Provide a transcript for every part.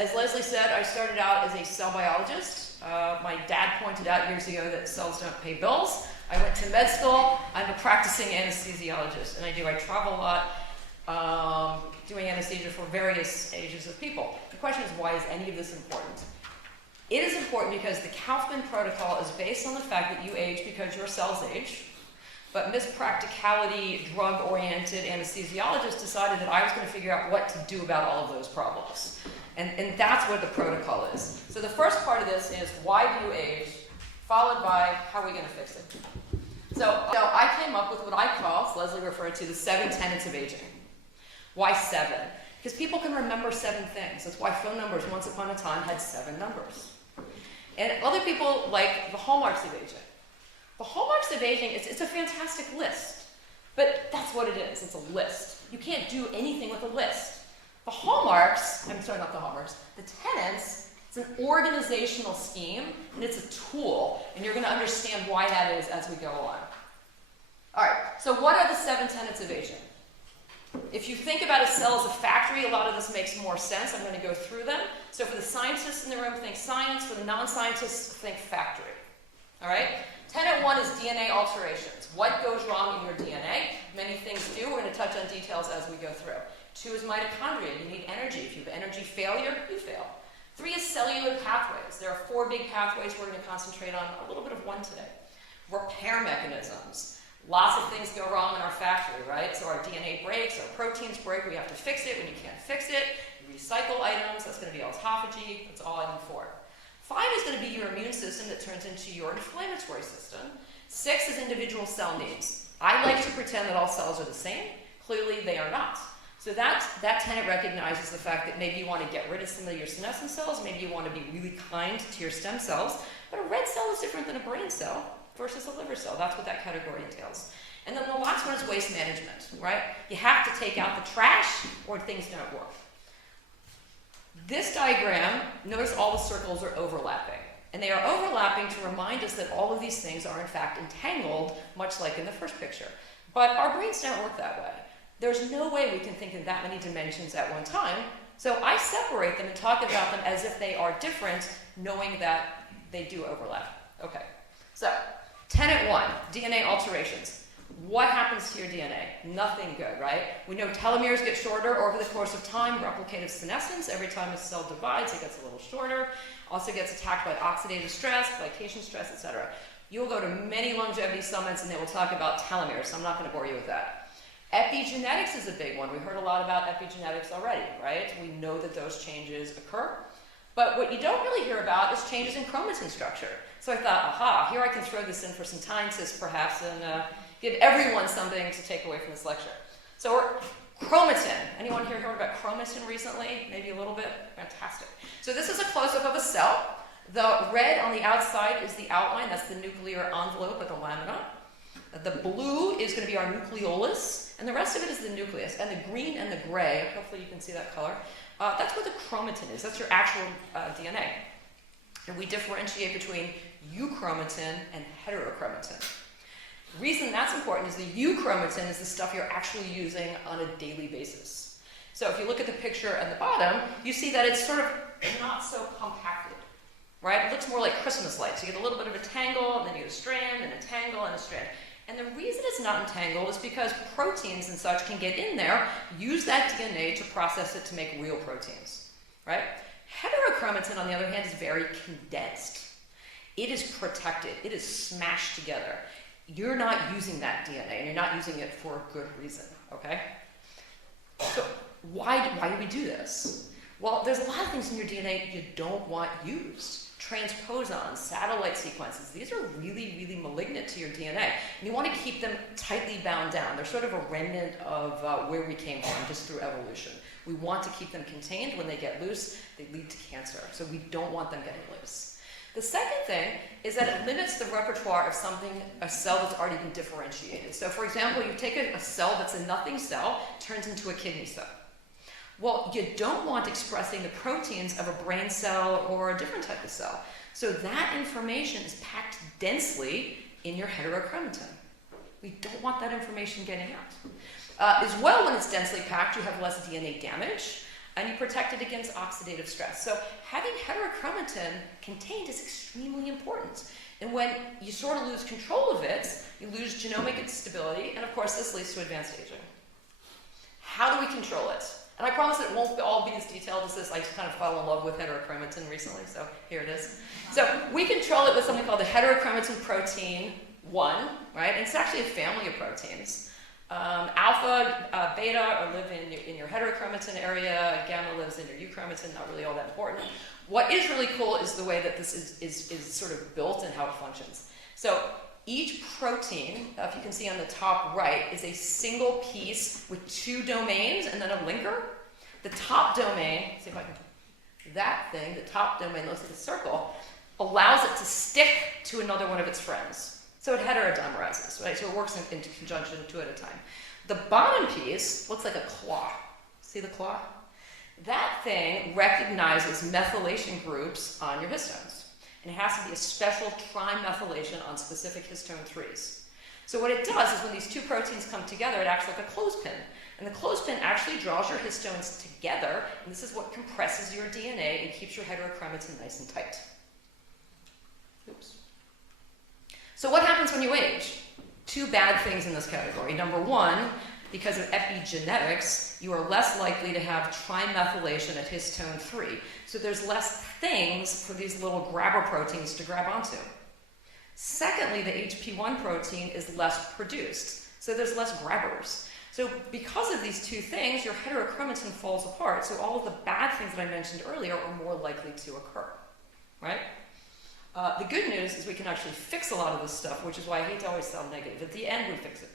as Leslie said, I started out as a cell biologist. My dad pointed out years ago that cells don't pay bills. I went to med school. I'm a practicing anesthesiologist, and I travel a lot doing anesthesia for various ages of people. The question is, why is any of this important? It is important because the Kaufmann Protocol is based on the fact that you age because your cells age, but Miss Practicality, drug-oriented anesthesiologist decided that I was going to figure out what to do about all of those problems. And that's what the protocol is. So the first part of this is, why do you age, followed by, how are we going to fix it? So I came up with what I call, as Leslie referred to, the 7 tenets of aging. Why 7? Because people can remember 7 things. That's why phone numbers once upon a time had 7 numbers. And other people like the hallmarks of aging. The hallmarks of aging, it's a fantastic list. But that's what it is. It's a list. You can't do anything with a list. The hallmarks, I'm sorry, not the hallmarks, the tenets, it's an organizational scheme, and it's a tool, and you're going to understand why that is as we go on. All right, so what are the 7 tenets of aging? If you think about a cell as a factory, a lot of this makes more sense. I'm going to go through them. So for the scientists in the room, think science. For the non-scientists, think factory. All right? Tenet 1 is DNA alterations. What goes wrong in your DNA? Many things do. We're going to touch on details as we go through. 2 is mitochondria. You need energy. If you have energy failure, you fail. 3 is cellular pathways. There are 4 big pathways. We're going to concentrate on a little bit of one today. Repair mechanisms. Lots of things go wrong in our factory, right? So our DNA breaks, our proteins break, we have to fix it. When you can't fix it, you recycle items. That's going to be autophagy. That's all item 4. 5 is going to be your immune system that turns into your inflammatory system. 6 is individual cell needs. I like to pretend that all cells are the same. Clearly, they are not. So that tenet recognizes the fact that maybe you want to get rid of some of your senescent cells, maybe you want to be really kind to your stem cells, but a red cell is different than a brain cell versus a liver cell. That's what that category entails. And then the last one is waste management, right? You have to take out the trash or things don't work. This diagram, notice all the circles are overlapping. And they are overlapping to remind us that all of these things are in fact entangled, much like in the first picture. But our brains don't work that way. There's no way we can think in that many dimensions at one time. So I separate them and talk about them as if they are different, knowing that they do overlap. Okay, so tenet 1, DNA alterations. What happens to your DNA? Nothing good, right? We know telomeres get shorter over the course of time, replicative senescence. Every time a cell divides, it gets a little shorter. Also gets attacked by oxidative stress, glycation stress, etc. You'll go to many longevity summits and they will talk about telomeres, so I'm not going to bore you with that. Epigenetics is a big one. We heard a lot about epigenetics already, right? We know that those changes occur. But what you don't really hear about is changes in chromatin structure. So I thought, aha, here I can throw this in for some scientists perhaps and give everyone something to take away from this lecture. So chromatin. Anyone here heard about chromatin recently? Maybe a little bit? Fantastic. So this is a close-up of a cell. The red on the outside is the outline. That's the nuclear envelope of the lamina. The blue is going to be our nucleolus, and the rest of it is the nucleus. And the green and the gray, hopefully you can see that color, that's what the chromatin is. That's your actual DNA. And we differentiate between euchromatin and heterochromatin. The reason that's important is the euchromatin is the stuff you're actually using on a daily basis. So if you look at the picture at the bottom, you see that it's sort of not so compacted, right? It looks more like Christmas lights. You get a little bit of a tangle, and then you get a strand, and a tangle, and a strand. And the reason it's not entangled is because proteins and such can get in there, use that DNA to process it to make real proteins, right? Heterochromatin, on the other hand, is very condensed. It is protected. It is smashed together. You're not using that DNA, and you're not using it for a good reason, okay? So why do we do this? Well, there's a lot of things in your DNA you don't want used. Transposons, satellite sequences, these are really, really malignant to your DNA. And you want to keep them tightly bound down. They're sort of a remnant of where we came from, just through evolution. We want to keep them contained. When they get loose, they lead to cancer. So we don't want them getting loose. The second thing is that it limits the repertoire of a cell that's already been differentiated. So for example, you take a cell that's a nothing cell, turns into a kidney cell. Well, you don't want expressing the proteins of a brain cell or a different type of cell. So that information is packed densely in your heterochromatin. We don't want that information getting out. As well, when it's densely packed, you have less DNA damage. and you protect it against oxidative stress. So having heterochromatin contained is extremely important. And when you sort of lose control of it, you lose genomic stability, and of course this leads to advanced aging. How do we control it? And I promise it won't all be as detailed as this. I just kind of fell in love with heterochromatin recently, so here it is. So we control it with something called the heterochromatin protein 1, right? And it's actually a family of proteins. Alpha, beta live in your heterochromatin area. Gamma lives in your euchromatin, not really all that important. What is really cool is the way that this is sort of built and how it functions. So each protein, if you can see on the top right, is a single piece with 2 domains and then a linker. The top domain, see if I can, that thing, the top domain looks like a circle, allows it to stick to another one of its friends. So it heterodimerizes, right? So it works in conjunction 2 at a time. The bottom piece looks like a claw. See the claw? That thing recognizes methylation groups on your histones. And it has to be a special trimethylation on specific histone 3s. So what it does is when these 2 proteins come together, it acts like a clothespin. And the clothespin actually draws your histones together, and this is what compresses your DNA and keeps your heterochromatin nice and tight. Oops. So what happens when you age? 2 bad things in this category. Number 1, because of epigenetics, you are less likely to have trimethylation at histone 3. So there's less things for these little grabber proteins to grab onto. Secondly, the HP1 protein is less produced. So there's less grabbers. So because of these 2 things, your heterochromatin falls apart. So all of the bad things that I mentioned earlier are more likely to occur, right? The good news is we can actually fix a lot of this stuff, which is why I hate to always sound negative. At the end, we fix it.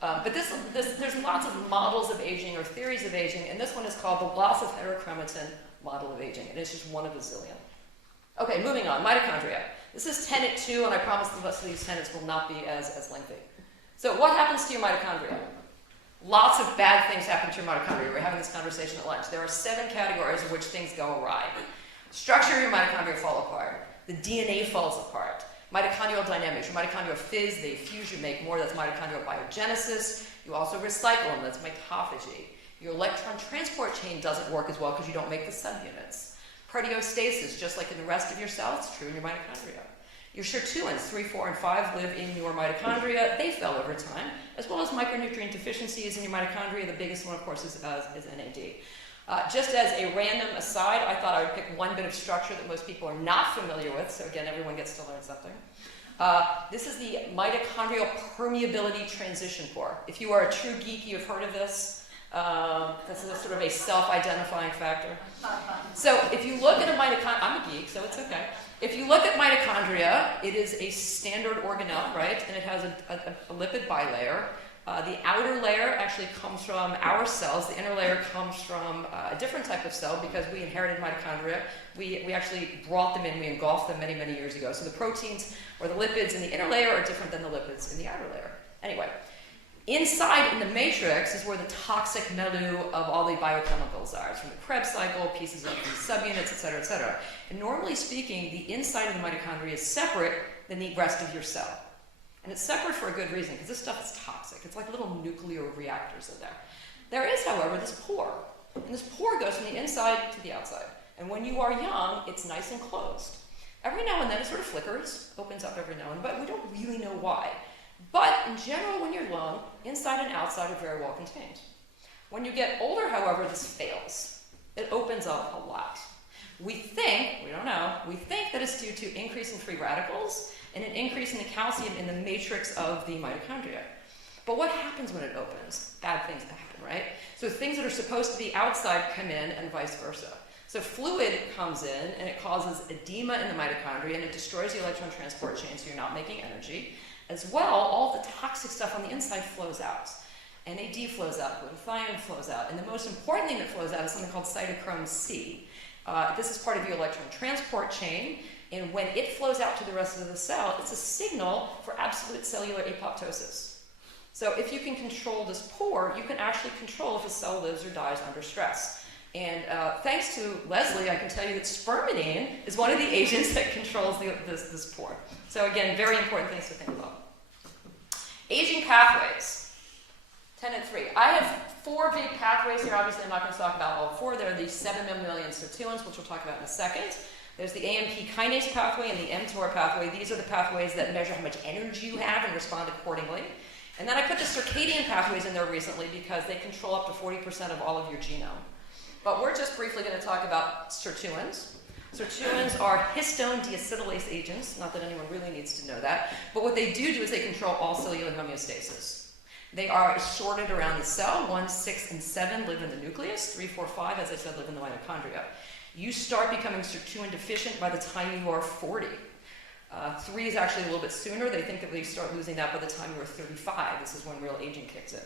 But there's lots of models of aging or theories of aging, and this one is called the loss of heterochromatin model of aging, and it's just one of a zillion. Okay, moving on, mitochondria. This is tenet 2, and I promise the rest of these tenets will not be as lengthy. So what happens to your mitochondria? Lots of bad things happen to your mitochondria. We're having this conversation at lunch. There are 7 categories in which things go awry. Structure of your mitochondria fall apart. The DNA falls apart. Mitochondrial dynamics, your mitochondria fizz, they fuse, you make more, that's mitochondrial biogenesis. You also recycle them, that's mitophagy. Your electron transport chain doesn't work as well because you don't make the subunits. Proteostasis, just like in the rest of your cells, it's true in your mitochondria. Your sirtuins, 3, 4, and 5, live in your mitochondria. They fell over time, as well as micronutrient deficiencies in your mitochondria. The biggest one, of course, is NAD. Just as a random aside, I thought I would pick one bit of structure that most people are not familiar with, so again, everyone gets to learn something. This is the mitochondrial permeability transition pore. If you are a true geek, you've heard of this. This is sort of a self-identifying factor. So if you look at a mitochondria, I'm a geek, so it's okay. If you look at mitochondria, it is a standard organelle, right? And it has a lipid bilayer. The outer layer actually comes from our cells. The inner layer comes from a different type of cell because we inherited mitochondria. We actually brought them in, we engulfed them many, many years ago. So the proteins or the lipids in the inner layer are different than the lipids in the outer layer. Anyway, inside in the matrix is where the toxic milieu of all the biochemicals are. It's from the Krebs cycle, pieces of the subunits, et cetera, et cetera. And normally speaking, the inside of the mitochondria is separate than the rest of your cell. And it's separate for a good reason, because this stuff is toxic. It's like little nuclear reactors in there. There is, however, this pore. And this pore goes from the inside to the outside. And when you are young, it's nice and closed. Every now and then it sort of flickers, opens up every now and then, but we don't really know why. But in general, when you're young, inside and outside are very well contained. When you get older, however, this fails. It opens up a lot. We think, we don't know, we think that it's due to increase in free radicals and an increase in the calcium in the matrix of the mitochondria. But what happens when it opens? Bad things happen, right? So things that are supposed to be outside come in and vice versa. So fluid comes in and it causes edema in the mitochondria and it destroys the electron transport chain so you're not making energy. As well, all the toxic stuff on the inside flows out. NAD flows out, glutathione flows out, and the most important thing that flows out is something called cytochrome C. This is part of your electron transport chain, and when it flows out to the rest of the cell, it's a signal for absolute cellular apoptosis. So if you can control this pore, you can actually control if a cell lives or dies under stress. And thanks to Leslie, I can tell you that spermidine is one of the agents that controls this pore. So again, very important things to think about. Aging pathways. Tenet 3. I have 4 big pathways here. Obviously, I'm not going to talk about all 4. There are these 7 mammalian sirtuins, which we'll talk about in a second. There's the AMP kinase pathway and the mTOR pathway. These are the pathways that measure how much energy you have and respond accordingly. And then I put the circadian pathways in there recently because they control up to 40% of all of your genome. But we're just briefly going to talk about sirtuins. Sirtuins are histone deacetylase agents, not that anyone really needs to know that, but what they do is they control all cellular homeostasis. They are sorted around the cell. 1, 6, and 7 live in the nucleus. 3, 4, 5, as I said, live in the mitochondria. You start becoming sirtuin deficient by the time you are 40. 3 is actually a little bit sooner. They think that they start losing that by the time you are 35. This is when real aging kicks in.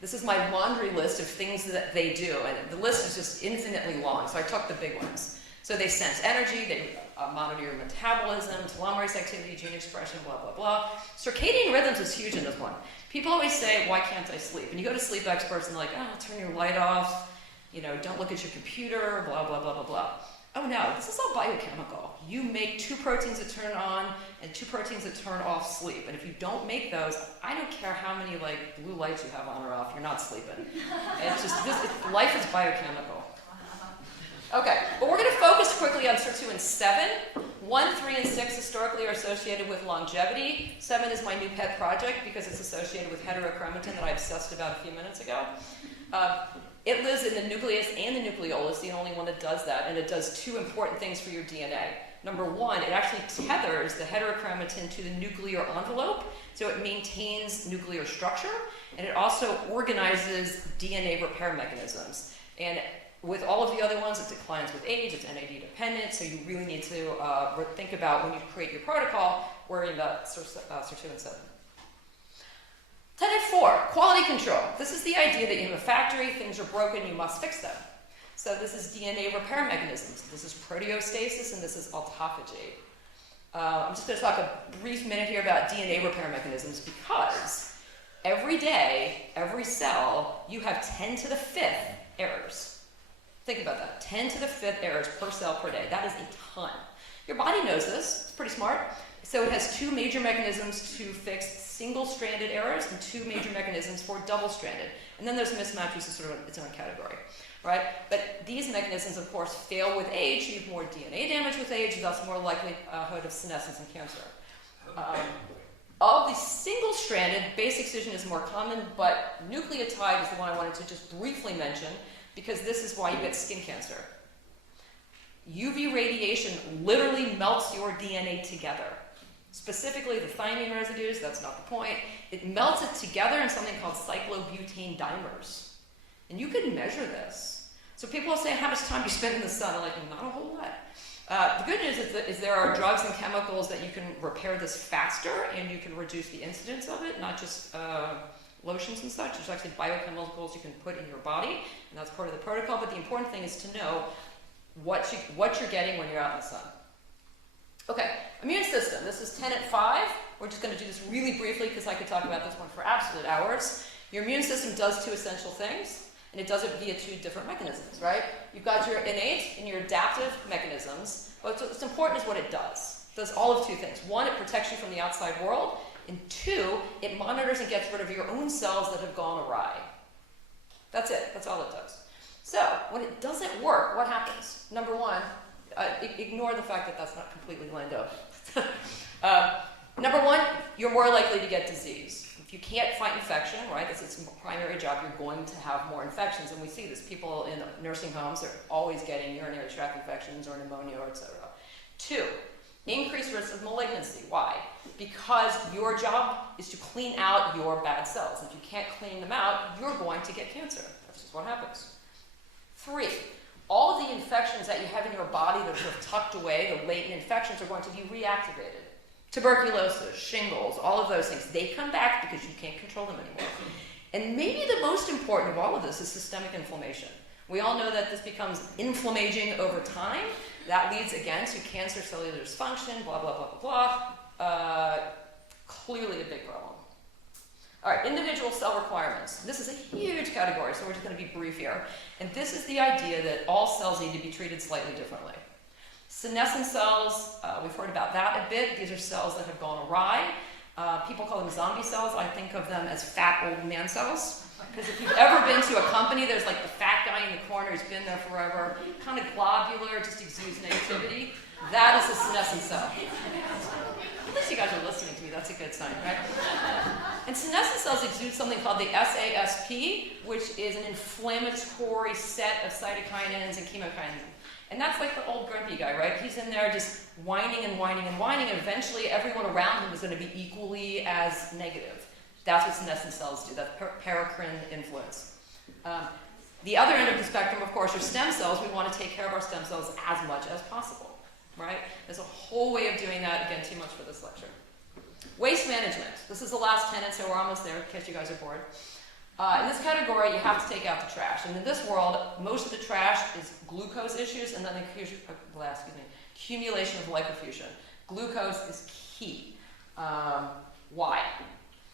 This is my laundry list of things that they do, and the list is just infinitely long, so I took the big ones. So they sense energy, they monitor your metabolism, telomerase activity, gene expression, blah, blah, blah. Circadian rhythms is huge in this one. People always say, why can't I sleep? And you go to sleep experts and they're like, oh, turn your light off, don't look at your computer, blah, blah, blah, blah, blah. Oh no, this is all biochemical. You make 2 proteins that turn on and 2 proteins that turn off sleep. And if you don't make those, I don't care how many blue lights you have on or off, you're not sleeping. It's just, life is biochemical. Okay, but we're going to focus quickly on sirtuin 7. 1, 3, and 6 historically are associated with longevity. 7 is my new pet project because it's associated with heterochromatin that I obsessed about a few minutes ago. It lives in the nucleus and the nucleolus, the only one that does that, and it does 2 important things for your DNA. Number 1, it actually tethers the heterochromatin to the nuclear envelope, so it maintains nuclear structure, and it also organizes DNA repair mechanisms. And with all of the other ones, it declines with age, it's NAD dependent, so you really need to think about when you create your protocol, worrying about sirtuin 7. Tenet 4, quality control. This is the idea that you have a factory, things are broken, you must fix them. So this is DNA repair mechanisms. This is proteostasis, and this is autophagy. I'm just going to talk a brief minute here about DNA repair mechanisms because every day, every cell, you have 10 to the 5th errors. Think about that, 10 to the 5th errors per cell per day. That is a ton. Your body knows this, it's pretty smart. So it has 2 major mechanisms to fix single-stranded errors and 2 major mechanisms for double-stranded. And then there's mismatch, which is sort of its own category, right? But these mechanisms, of course, fail with age. You have more DNA damage with age, thus more likelihood of senescence and cancer. Of the single-stranded, base excision is more common, but nucleotide is the one I wanted to just briefly mention because this is why you get skin cancer. UV radiation literally melts your DNA together. Specifically the thymine residues, that's not the point. It melts it together in something called cyclobutane dimers. And you can measure this. So people will say, how much time do you spend in the sun? I'm like, not a whole lot. The good news is there are drugs and chemicals that you can repair this faster and you can reduce the incidence of it, not just lotions and such. There's actually biochemicals you can put in your body, and that's part of the protocol. But the important thing is to know what you're getting when you're out in the sun. Okay, immune system. This is Tenet 5. We're just going to do this really briefly because I could talk about this one for absolute hours. Your immune system does 2 essential things, and it does it via 2 different mechanisms, right? You've got your innate and your adaptive mechanisms, but what's important is what it does. It does all of 2 things. 1, it protects you from the outside world, and 2, it monitors and gets rid of your own cells that have gone awry. That's it. That's all it does. So, when it doesn't work, what happens? Number 1, ignore the fact that that's not completely lined up. Number 1, you're more likely to get disease. If you can't fight infection, right, that's its primary job, you're going to have more infections. And we see this. People in nursing homes are always getting urinary tract infections or pneumonia, or etc. 2, increased risk of malignancy. Why? Because your job is to clean out your bad cells. If you can't clean them out, you're going to get cancer. That's just what happens. 3, all of the infections that you have in your body that are tucked away, the latent infections, are going to be reactivated. Tuberculosis, shingles, all of those things, they come back because you can't control them anymore. And maybe the most important of all of this is systemic inflammation. We all know that this becomes inflammaging over time. That leads, again, to cancer, cellular dysfunction, blah, blah, blah, blah, blah. Clearly a big problem. All right, individual cell requirements. This is a huge category, so we're just going to be brief here. And this is the idea that all cells need to be treated slightly differently. Senescent cells, we've heard about that a bit. These are cells that have gone awry. People call them zombie cells. I think of them as fat old man cells. Because if you've ever been to a company, there's like the fat guy in the corner who's been there forever, kind of globular, just exudes negativity. That is a senescent cell. At least you guys are listening to me, that's a good sign, right? And senescent cells exude something called the SASP, which is an inflammatory set of cytokinins and chemokines. And that's like the old grumpy guy, right? He's in there just whining and whining and whining, and eventually everyone around him is going to be equally as negative. That's what senescent cells do, that's paracrine influence. The other end of the spectrum, of course, are stem cells. We want to take care of our stem cells as much as possible, right? There's a whole way of doing that. Again, too much for this lecture. Waste management. This is the last tenet, so we're almost there in case you guys are bored. In this category, you have to take out the trash. And in this world, most of the trash is glucose issues and then the accumulation of lipofusion. Glucose is key. Why?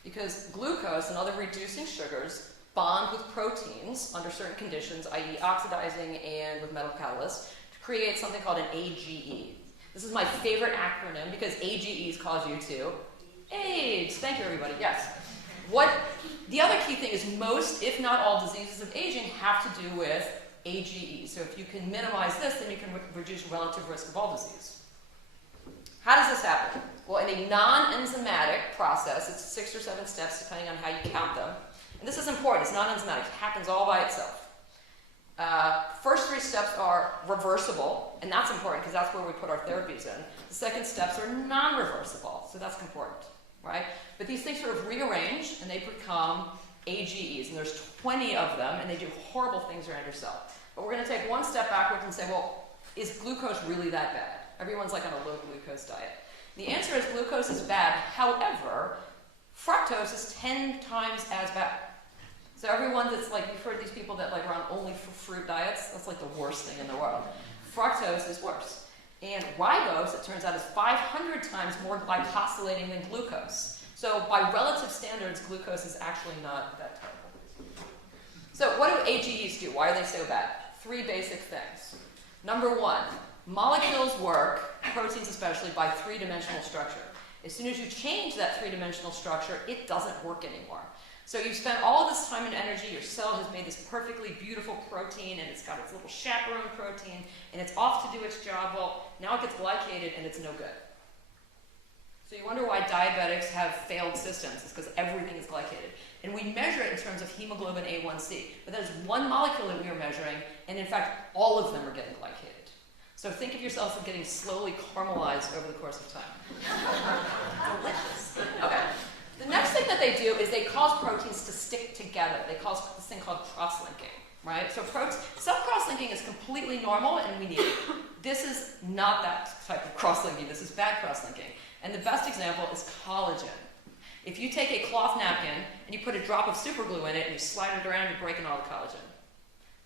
Because glucose and other reducing sugars bond with proteins under certain conditions, i.e. oxidizing and with metal catalysts, to create something called an AGE. This is my favorite acronym because AGEs cause you to age. Thank you, everybody. Yes. The other key thing is most, if not all, diseases of aging have to do with AGE. So if you can minimize this, then you can reduce relative risk of all disease. How does this happen? Well, in a non-enzymatic process, it's 6 or 7 steps depending on how you count them. And this is important. It's non-enzymatic. It happens all by itself. First 3 steps are reversible, and that's important because that's where we put our therapies in. The second steps are non-reversible, so that's important, right? But these things sort of rearrange, and they become AGEs, and there's 20 of them, and they do horrible things around your cell. But we're going to take one step backwards and say, well, is glucose really that bad? Everyone's like on a low glucose diet. The answer is glucose is bad. However, fructose is 10 times as bad. So everyone that's like, you've heard these people that like are on only fruit diets, that's like the worst thing in the world. Fructose is worse. And ribose, it turns out, is 500 times more glycosylating than glucose. So by relative standards, glucose is actually not that terrible. So what do AGEs do? Why are they so bad? 3 basic things. Number 1, molecules work, proteins especially, by 3-dimensional structure. As soon as you change that 3-dimensional structure, it doesn't work anymore. So you've spent all this time and energy, your cell has made this perfectly beautiful protein, and it's got its little chaperone protein, and it's off to do its job. Well, now it gets glycated, and it's no good. So you wonder why diabetics have failed systems. It's because everything is glycated. And we measure it in terms of hemoglobin A1C. But there's one molecule that we are measuring, and in fact, all of them are getting glycated. So think of yourself as getting slowly caramelized over the course of time. Delicious. Okay. The next thing that they do is they cause proteins to stick together. They cause this thing called cross-linking, right? So cell cross-linking is completely normal, and we need it. This is not that type of cross-linking. This is bad cross-linking. And the best example is collagen. If you take a cloth napkin and you put a drop of superglue in it and you slide it around, you're breaking all the collagen.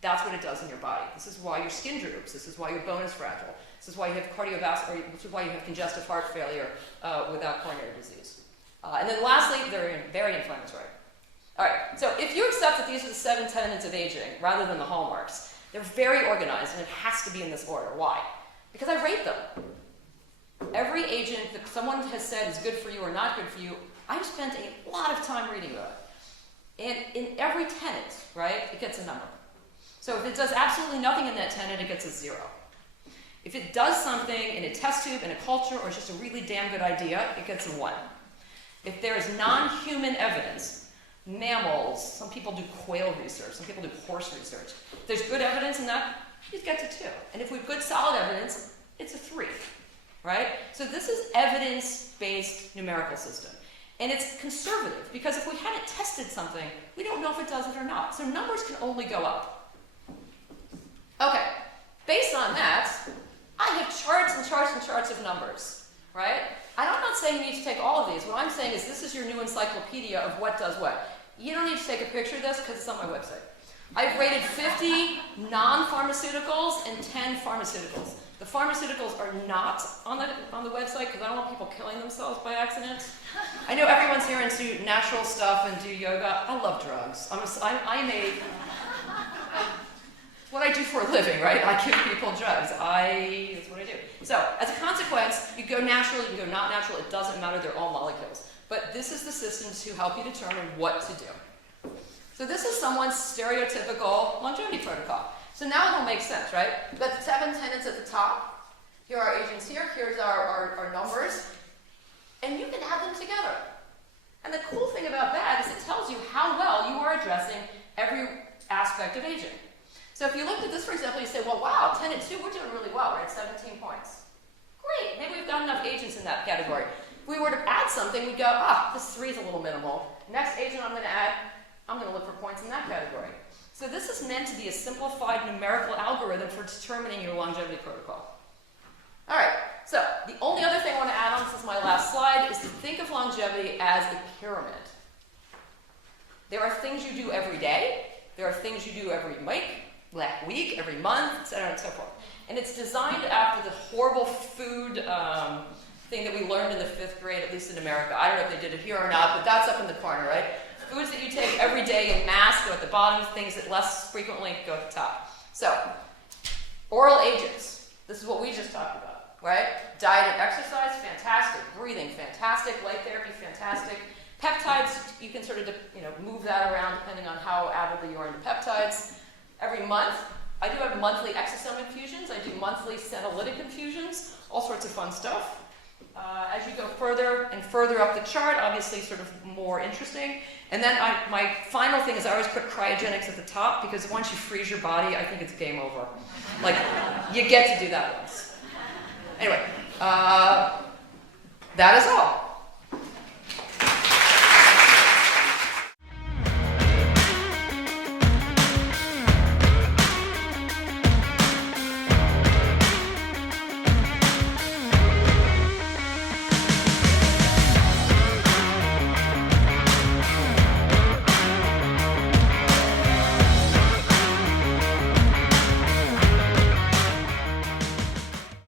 That's what it does in your body. This is why your skin droops. This is why your bone is fragile. This is why you have cardiovascular, which is why you have congestive heart failure without coronary disease. And then lastly, they're very inflammatory. All right, so if you accept that these are the 7 tenets of aging rather than the hallmarks, they're very organized, and it has to be in this order. Why? Because I rate them. Every agent that someone has said is good for you or not good for you, I've spent a lot of time reading about it. And in every tenet, right, it gets a number. So if it does absolutely nothing in that tenet, it gets a 0. If it does something in a test tube, in a culture, or it's just a really damn good idea, it gets a 1. If there is non-human evidence, mammals, some people do quail research, some people do horse research. If there's good evidence in that, you get to 2. And if we have good solid evidence, it's a 3, right? So this is evidence-based numerical system. And it's conservative, because if we hadn't tested something, we don't know if it does it or not. So numbers can only go up. Okay, based on that, I have charts and charts and charts of numbers, right? And I'm not saying you need to take all of these. What I'm saying is this is your new encyclopedia of what does what. You don't need to take a picture of this because it's on my website. I've rated 50 non-pharmaceuticals and 10 pharmaceuticals. The pharmaceuticals are not on the website because I don't want people killing themselves by accident. I know everyone's here into natural stuff and do yoga. I love drugs. What I do for a living, right? I give people drugs. That's what I do. So, as a consequence, you go natural, you can go not natural, it doesn't matter, they're all molecules. But this is the systems who help you determine what to do. So this is someone's stereotypical longevity protocol. So now it'll make sense, right? We've got the 7 tenets at the top. Here are our agents here. Here's our numbers. And you can add them together. And the cool thing about that is it tells you how well you are addressing every aspect of aging. So if you looked at this, for example, you say, well, wow, tenet 2, we're doing really well, right? 17 points. Great, maybe we've got enough agents in that category. If we were to add something, we'd go, this 3 is a little minimal. Next agent I'm going to add, I'm going to look for points in that category. So this is meant to be a simplified numerical algorithm for determining your longevity protocol. All right, so the only other thing I want to add on, this is my last slide, is to think of longevity as a pyramid. There are things you do every day. There are things you do every week, every month, etc., and so forth. And it's designed after the horrible food thing that we learned in the 5th grade, at least in America. I don't know if they did it here or not, but that's up in the corner, right? Foods that you take every day in mass go at the bottom, things that less frequently go at the top. So, oral agents. This is what we just talked about, right? Diet and exercise, fantastic. Breathing, fantastic. Light therapy, fantastic. Peptides, you can sort of move that around depending on how avidly you are into peptides. Every month, I do have monthly exosome infusions. I do monthly senolytic infusions, all sorts of fun stuff. As you go further and further up the chart, obviously sort of more interesting. And then my final thing is I always put cryogenics at the top because once you freeze your body, I think it's game over. Like, you get to do that once. Anyway, that is all.